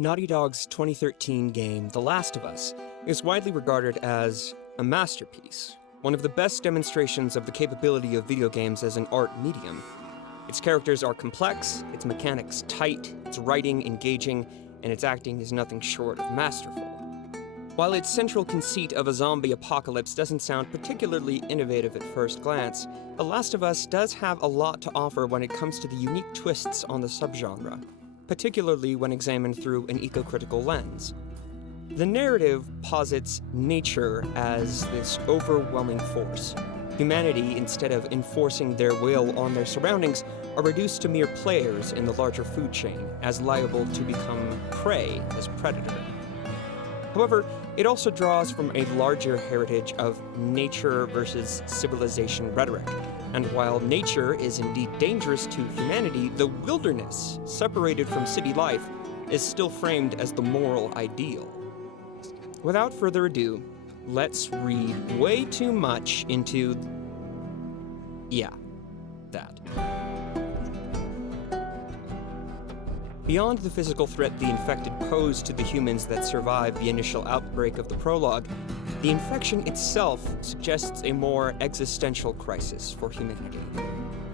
Naughty Dog's 2013 game, The Last of Us, is widely regarded as a masterpiece, one of the best demonstrations of the capability of video games as an art medium. Its characters are complex, its mechanics tight, its writing engaging, and its acting is nothing short of masterful. While its central conceit of a zombie apocalypse doesn't sound particularly innovative at first glance, The Last of Us does have a lot to offer when it comes to the unique twists on the subgenre, particularly when examined through an eco-critical lens. The narrative posits nature as this overwhelming force. Humanity, instead of enforcing their will on their surroundings, are reduced to mere players in the larger food chain, as liable to become prey as predator. However, it also draws from a larger heritage of nature versus civilization rhetoric. And while nature is indeed dangerous to humanity, the wilderness, separated from city life, is still framed as the moral ideal. Without further ado, let's read way too much into... that. Beyond the physical threat the infected pose to the humans that survived the initial outbreak of the prologue, the infection itself suggests a more existential crisis for humanity.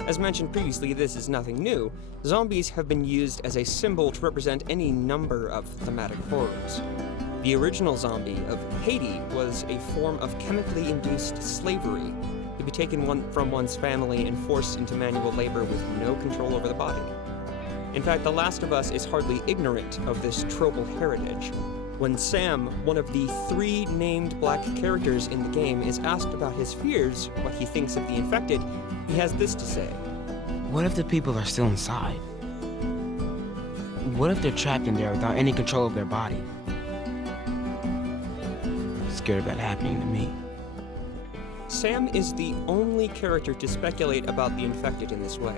As mentioned previously, this is nothing new. Zombies have been used as a symbol to represent any number of thematic horrors. The original zombie of Haiti was a form of chemically induced slavery, to be taken from one's family and forced into manual labor with no control over the body. In fact, The Last of Us is hardly ignorant of this tropal heritage. When Sam, one of the 3 named black characters in the game, is asked about his fears, what he thinks of the infected, he has this to say. What if the people are still inside? What if they're trapped in there without any control of their body? I'm scared of that happening to me. Sam is the only character to speculate about the infected in this way.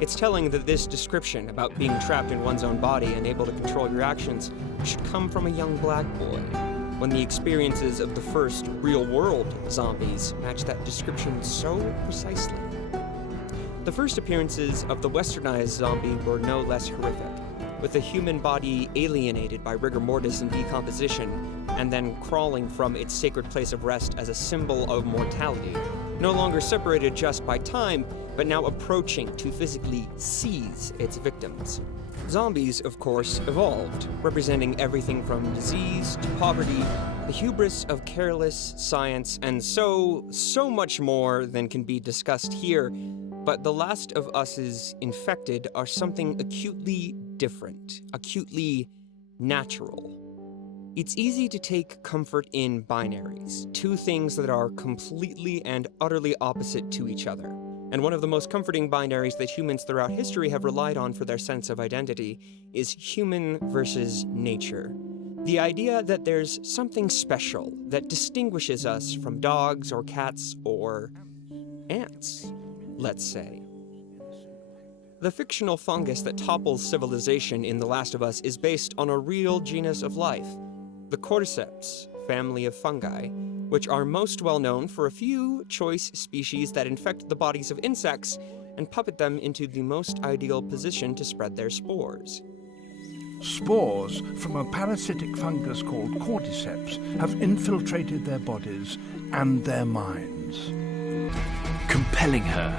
It's telling that this description about being trapped in one's own body and able to control your actions should come from a young black boy, when the experiences of the first real-world zombies match that description so precisely. The first appearances of the westernized zombie were no less horrific, with the human body alienated by rigor mortis and decomposition, and then crawling from its sacred place of rest as a symbol of mortality, no longer separated just by time, but now approaching to physically seize its victims. Zombies, of course, evolved, representing everything from disease to poverty, the hubris of careless science, and so much more than can be discussed here. But The Last of Us's infected are something acutely different, acutely natural. It's easy to take comfort in binaries, 2 things that are completely and utterly opposite to each other. And one of the most comforting binaries that humans throughout history have relied on for their sense of identity is human versus nature. The idea that there's something special that distinguishes us from dogs or cats or ants, let's say. The fictional fungus that topples civilization in The Last of Us is based on a real genus of life, the Cordyceps family of fungi, which are most well known for a few choice species that infect the bodies of insects and puppet them into the most ideal position to spread their spores. Spores from a parasitic fungus called Cordyceps have infiltrated their bodies and their minds, compelling her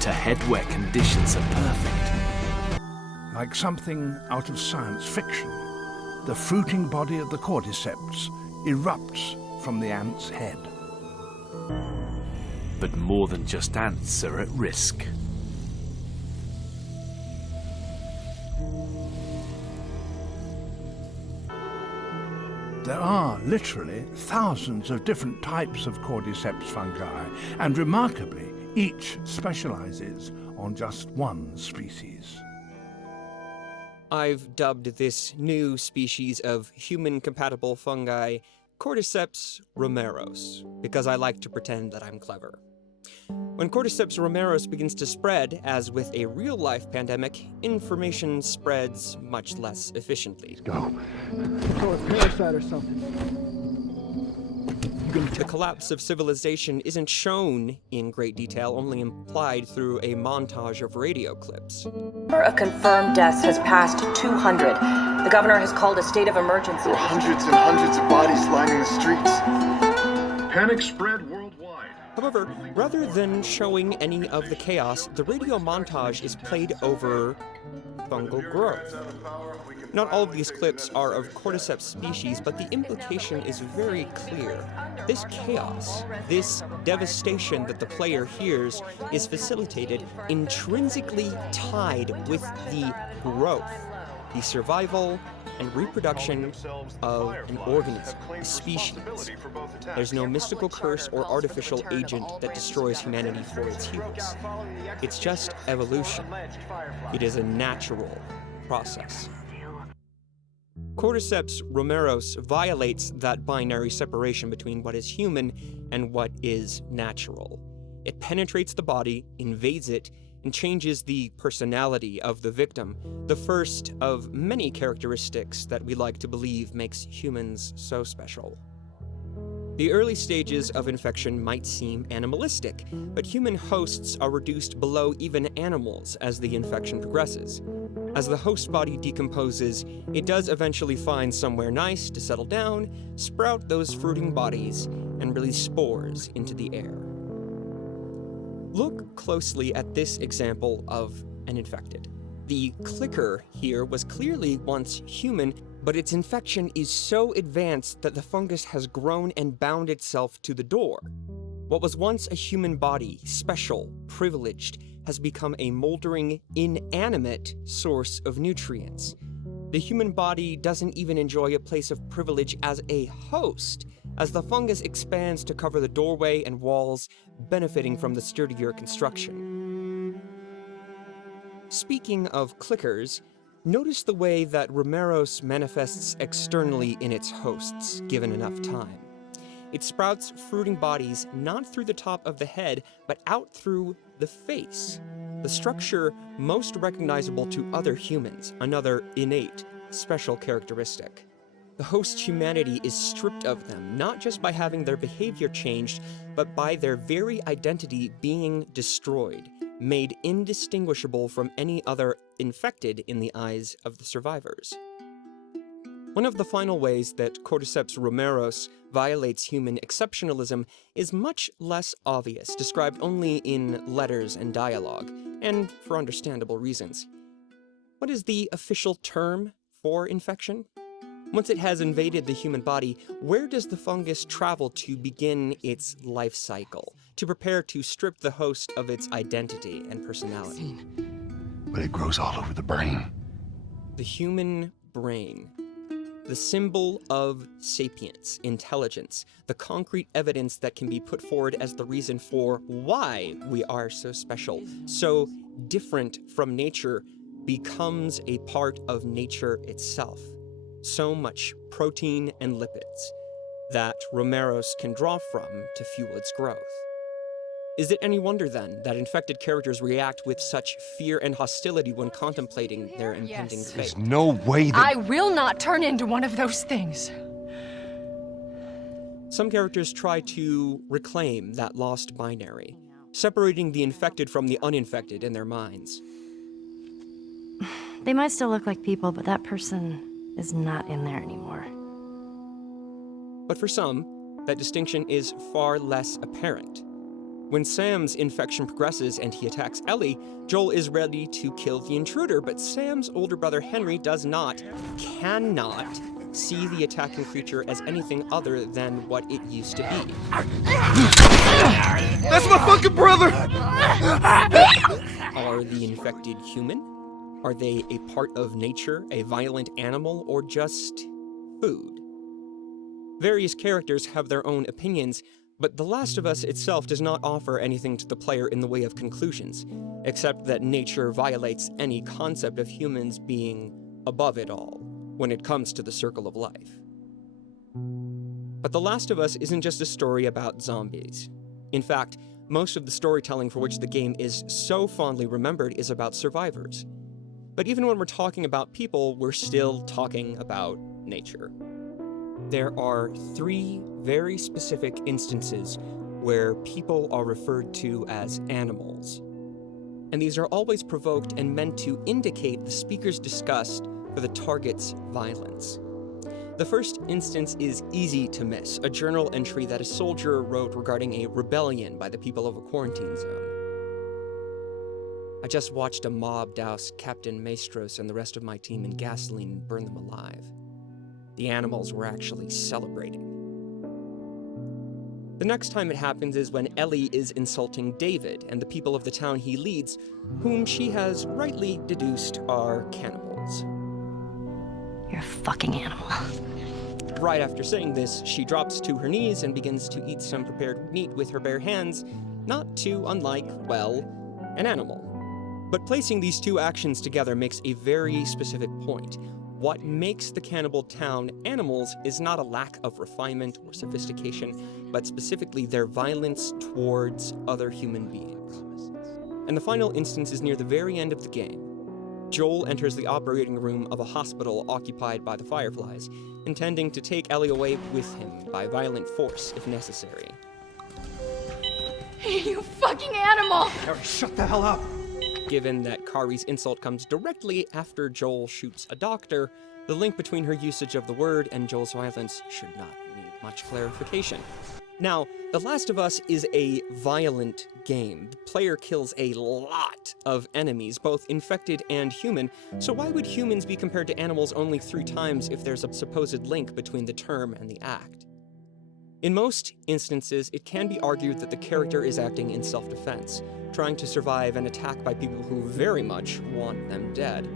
to head where conditions are perfect. like something out of science fiction. The fruiting body of the Cordyceps erupts from the ant's head. But more than just ants are at risk. There are literally thousands of different types of Cordyceps fungi, and remarkably, each specializes on just one species. I've dubbed this new species of human-compatible fungi Cordyceps romaros, because I like to pretend that I'm clever. When Cordyceps romaros begins to spread, as with a real-life pandemic, information spreads much less efficiently. Go. So a parasite or something. The collapse of civilization isn't shown in great detail, only implied through a montage of radio clips. The number of confirmed deaths has passed 200. The governor has called a state of emergency. There are hundreds and hundreds of bodies lining the streets. Panic spread worldwide. However, rather than showing any of the chaos, the radio montage is played over fungal growth. Not all of these clips are of cordyceps species, but the implication is very clear. This chaos, this devastation that the player hears, is facilitated, intrinsically tied with the growth, the survival and reproduction of an organism, a species. There's no mystical curse or artificial agent that destroys humanity for its use. It's just evolution. It is a natural process. Cordyceps romeros violates that binary separation between what is human and what is natural. It penetrates the body, invades it, and changes the personality of the victim, the first of many characteristics that we like to believe makes humans so special. The early stages of infection might seem animalistic, but human hosts are reduced below even animals as the infection progresses. As the host body decomposes, it does eventually find somewhere nice to settle down, sprout those fruiting bodies, and release spores into the air. Look closely at this example of an infected. The clicker here was clearly once human, but its infection is so advanced that the fungus has grown and bound itself to the door. What was once a human body, special, privileged, has become a moldering, inanimate source of nutrients. The human body doesn't even enjoy a place of privilege as a host, as the fungus expands to cover the doorway and walls, benefiting from the sturdier construction. Speaking of clickers, notice the way that Romeros manifests externally in its hosts, given enough time. It sprouts fruiting bodies not through the top of the head, but out through the face. The structure most recognizable to other humans, another innate, special characteristic. The host humanity is stripped of them, not just by having their behavior changed, but by their very identity being destroyed, made indistinguishable from any other infected in the eyes of the survivors. One of the final ways that Cordyceps romeros violates human exceptionalism is much less obvious, described only in letters and dialogue, and for understandable reasons. What is the official term for infection? Once it has invaded the human body, where does the fungus travel to begin its life cycle, to prepare to strip the host of its identity and personality? But it grows all over the brain. The human brain. The symbol of sapience, intelligence, the concrete evidence that can be put forward as the reason for why we are so special, so different from nature, becomes a part of nature itself. So much protein and lipids that Romeros can draw from to fuel its growth. Is it any wonder, then, that infected characters react with such fear and hostility when contemplating their impending fate? There's no way that... I will not turn into one of those things. Some characters try to reclaim that lost binary, separating the infected from the uninfected in their minds. They might still look like people, but that person is not in there anymore. But for some, that distinction is far less apparent. When Sam's infection progresses and he attacks Ellie, Joel is ready to kill the intruder, but Sam's older brother Henry does not, cannot, see the attacking creature as anything other than what it used to be. That's my fucking brother! Are the infected human? Are they a part of nature, a violent animal, or just food? Various characters have their own opinions, but The Last of Us itself does not offer anything to the player in the way of conclusions, except that nature violates any concept of humans being above it all when it comes to the circle of life. But The Last of Us isn't just a story about zombies. In fact, most of the storytelling for which the game is so fondly remembered is about survivors. But even when we're talking about people, we're still talking about nature. There are 3 very specific instances where people are referred to as animals. And these are always provoked and meant to indicate the speaker's disgust for the target's violence. The first instance is easy to miss, a journal entry that a soldier wrote regarding a rebellion by the people of a quarantine zone. I just watched a mob douse Captain Maestros and the rest of my team in gasoline and burn them alive. The animals were actually celebrating. The next time it happens is when Ellie is insulting David and the people of the town he leads, whom she has rightly deduced are cannibals. You're a fucking animal. Right after saying this, she drops to her knees and begins to eat some prepared meat with her bare hands, not too unlike, well, an animal. But placing these 2 actions together makes a very specific point. What makes the cannibal town animals is not a lack of refinement or sophistication, but specifically their violence towards other human beings. And the final instance is near the very end of the game. Joel enters the operating room of a hospital occupied by the Fireflies, intending to take Ellie away with him by violent force if necessary. You fucking animal! Harry, shut the hell up! Given that Kari's insult comes directly after Joel shoots a doctor, the link between her usage of the word and Joel's violence should not need much clarification. Now, The Last of Us is a violent game. The player kills a lot of enemies, both infected and human, so why would humans be compared to animals only 3 times if there's a supposed link between the term and the act? In most instances, it can be argued that the character is acting in self-defense, trying to survive an attack by people who very much want them dead.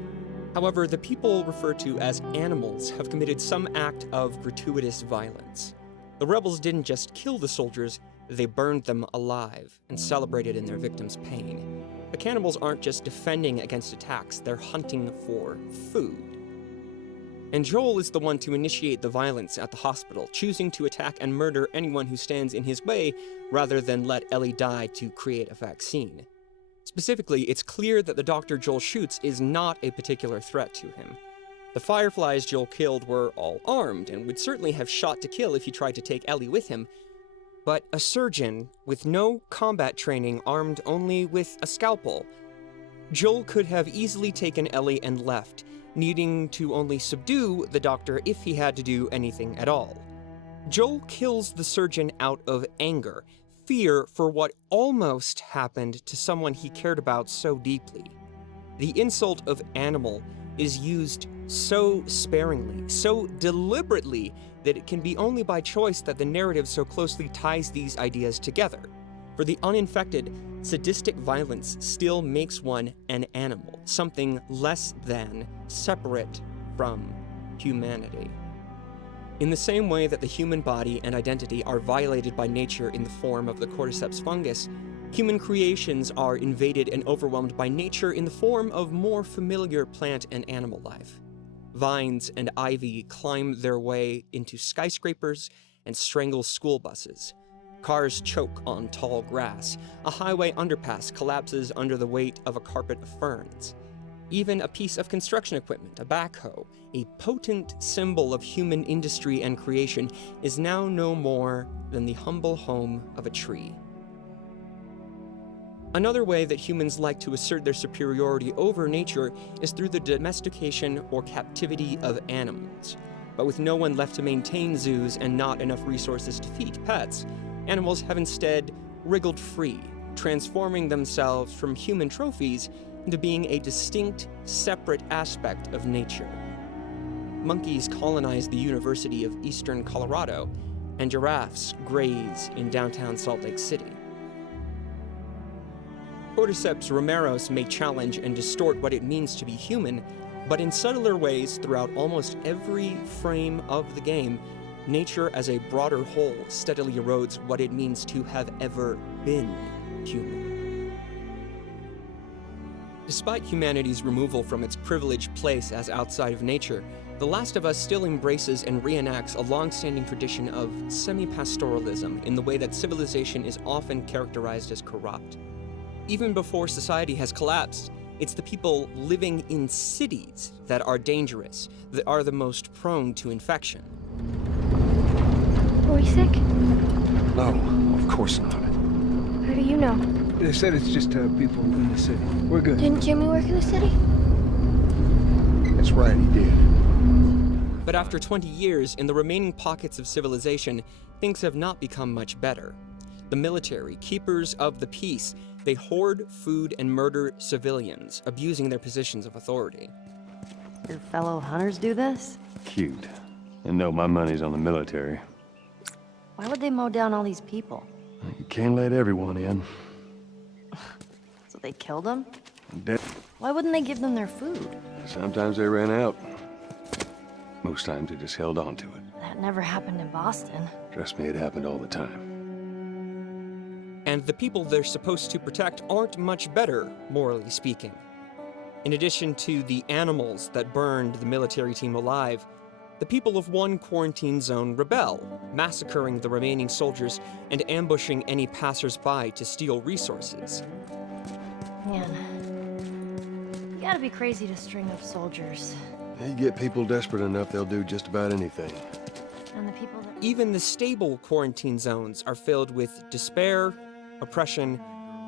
However, the people referred to as animals have committed some act of gratuitous violence. The rebels didn't just kill the soldiers, they burned them alive and celebrated in their victims' pain. The cannibals aren't just defending against attacks, they're hunting for food. And Joel is the one to initiate the violence at the hospital, choosing to attack and murder anyone who stands in his way rather than let Ellie die to create a vaccine. Specifically, it's clear that the doctor Joel shoots is not a particular threat to him. The Fireflies Joel killed were all armed and would certainly have shot to kill if he tried to take Ellie with him, but a surgeon with no combat training, armed only with a scalpel, Joel could have easily taken Ellie and left, needing to only subdue the doctor if he had to do anything at all. Joel kills the surgeon out of anger, fear for what almost happened to someone he cared about so deeply. The insult of animal is used so sparingly, so deliberately, that it can be only by choice that the narrative so closely ties these ideas together. For the uninfected, sadistic violence still makes one an animal, something less than, separate from humanity. In the same way that the human body and identity are violated by nature in the form of the cordyceps fungus, human creations are invaded and overwhelmed by nature in the form of more familiar plant and animal life. Vines and ivy climb their way into skyscrapers and strangle school buses. Cars choke on tall grass. A highway underpass collapses under the weight of a carpet of ferns. Even a piece of construction equipment, a backhoe, a potent symbol of human industry and creation, is now no more than the humble home of a tree. Another way that humans like to assert their superiority over nature is through the domestication or captivity of animals. But with no one left to maintain zoos and not enough resources to feed pets, animals have instead wriggled free, transforming themselves from human trophies into being a distinct, separate aspect of nature. Monkeys colonize the University of Eastern Colorado, and giraffes graze in downtown Salt Lake City. Cordyceps romeros may challenge and distort what it means to be human, but in subtler ways throughout almost every frame of the game, nature as a broader whole steadily erodes what it means to have ever been human. Despite humanity's removal from its privileged place as outside of nature, The Last of Us still embraces and reenacts a long-standing tradition of semi-pastoralism in the way that civilization is often characterized as corrupt. Even before society has collapsed, it's the people living in cities that are dangerous, that are the most prone to infection. Tori sick? No, of course not. How do you know? They said it's just people in the city. We're good. Didn't Jimmy work in the city? That's right, he did. But after 20 years, in the remaining pockets of civilization, things have not become much better. The military, keepers of the peace, they hoard food and murder civilians, abusing their positions of authority. Your fellow hunters do this? Cute. And no, my money's on the military. Why would they mow down all these people? You can't let everyone in. So they killed them? Dead. Why wouldn't they give them their food? Sometimes they ran out. Most times they just held on to it. That never happened in Boston. Trust me, it happened all the time. And the people they're supposed to protect aren't much better, morally speaking. In addition to the animals that burned the military team alive, the people of one quarantine zone rebel, massacring the remaining soldiers and ambushing any passers-by to steal resources. Man, you gotta be crazy to string up soldiers. You get people desperate enough, they'll do just about anything. And the people that... Even the stable quarantine zones are filled with despair, oppression,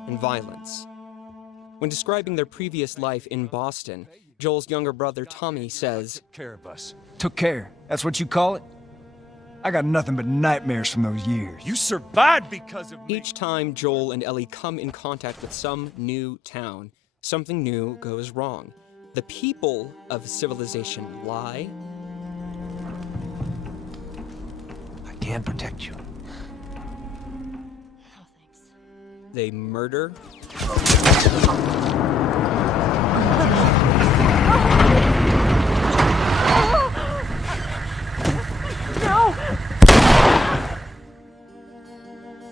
and violence. When describing their previous life in Boston, Joel's younger brother Tommy says, Took care of us. Took care? That's what you call it? I got nothing but nightmares from those years. You survived because of me. Each time Joel and Ellie come in contact with some new town, something new goes wrong. The people of civilization lie. I can protect you. No thanks. They murder. No!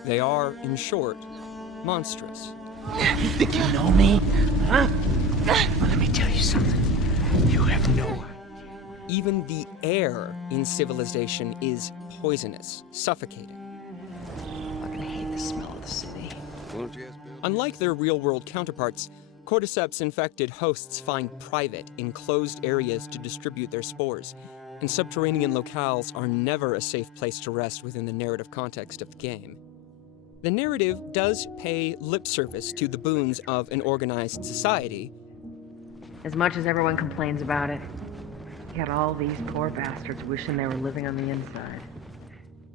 They are, in short, monstrous. You think you know me? Huh? Well, let me tell you something. You have no idea. Even the air in civilization is poisonous, suffocating. Fucking hate the smell of the city. Unlike their real-world counterparts, Cordyceps infected hosts find private, enclosed areas to distribute their spores, and subterranean locales are never a safe place to rest within the narrative context of the game. The narrative does pay lip service to the boons of an organized society. As much as everyone complains about it, you got all these poor bastards wishing they were living on the inside.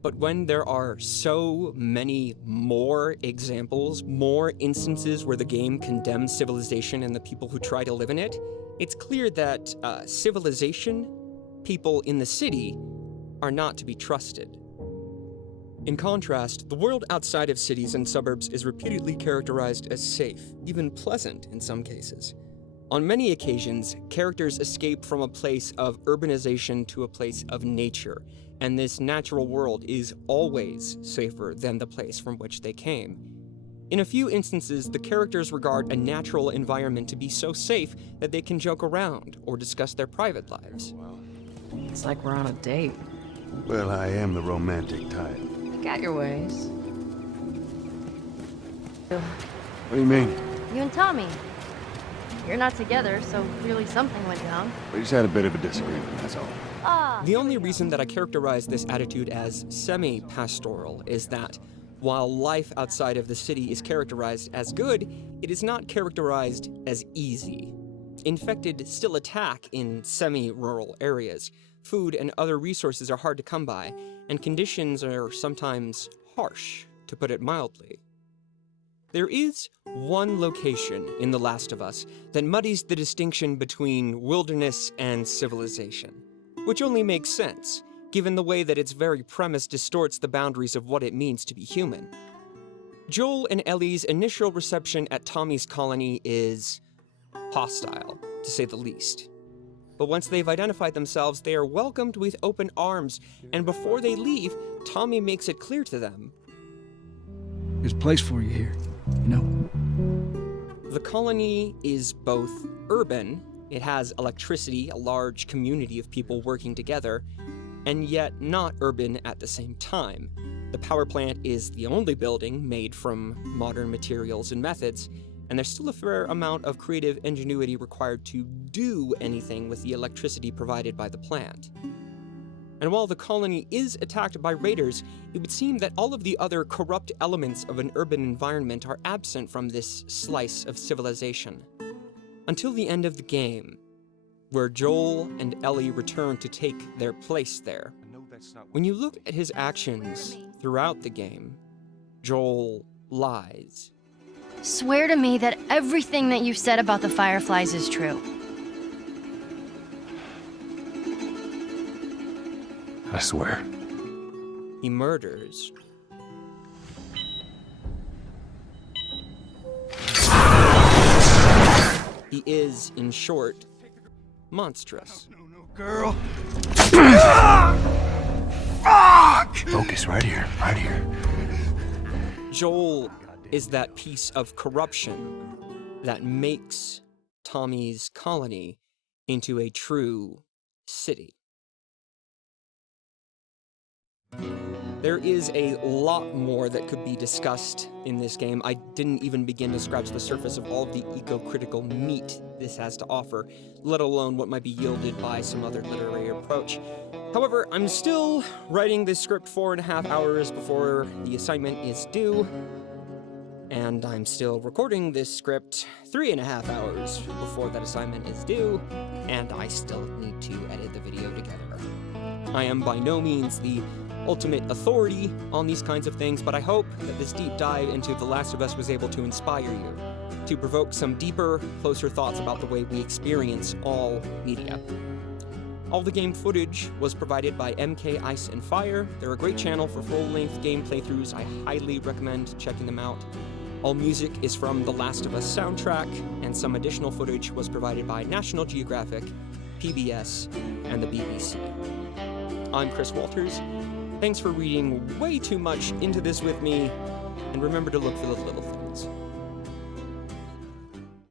But when there are so many more examples, more instances where the game condemns civilization and the people who try to live in it, it's clear that civilization, people in the city, are not to be trusted. In contrast, the world outside of cities and suburbs is repeatedly characterized as safe, even pleasant in some cases. On many occasions, characters escape from a place of urbanization to a place of nature, and this natural world is always safer than the place from which they came. In a few instances, the characters regard a natural environment to be so safe that they can joke around or discuss their private lives. It's like we're on a date. Well, I am the romantic type. Got your ways. What do you mean? You and Tommy. You're not together, so clearly something went down. We just had a bit of a disagreement, that's all. The only reason that I characterize this attitude as semi-pastoral is that, while life outside of the city is characterized as good, it is not characterized as easy. Infected still attack in semi-rural areas. Food and other resources are hard to come by, and conditions are sometimes harsh, to put it mildly. There is one location in The Last of Us that muddies the distinction between wilderness and civilization, which only makes sense, given the way that its very premise distorts the boundaries of what it means to be human. Joel and Ellie's initial reception at Tommy's colony is hostile, to say the least. But once they've identified themselves, they are welcomed with open arms, and before they leave, Tommy makes it clear to them. There's a place for you here, you know. The colony is both urban, it has electricity, a large community of people working together, and yet not urban at the same time. The power plant is the only building made from modern materials and methods, and there's still a fair amount of creative ingenuity required to do anything with the electricity provided by the plant. And while the colony is attacked by raiders, it would seem that all of the other corrupt elements of an urban environment are absent from this slice of civilization. Until the end of the game, where Joel and Ellie return to take their place there. When you look at his actions throughout the game, Joel lies. Swear to me that everything that you said about the Fireflies is true. I swear. He murders. He is, in short, monstrous. No, girl. Fuck! Focus right here, right here. Joel is that piece of corruption that makes Tommy's colony into a true city. There is a lot more that could be discussed in this game. I didn't even begin to scratch the surface of all of the eco-critical meat this has to offer, let alone what might be yielded by some other literary approach. However, I'm still writing this script 4.5 hours before the assignment is due, and I'm still recording this script 3.5 hours before that assignment is due, and I still need to edit the video together. I am by no means the ultimate authority on these kinds of things, but I hope that this deep dive into The Last of Us was able to inspire you, to provoke some deeper, closer thoughts about the way we experience all media. All the game footage was provided by MK Ice and Fire. They're a great channel for full-length game playthroughs. I highly recommend checking them out. All music is from The Last of Us soundtrack, and some additional footage was provided by National Geographic, PBS, and the BBC. I'm Chris Walters. Thanks for reading way too much into this with me, and remember to look for the little things.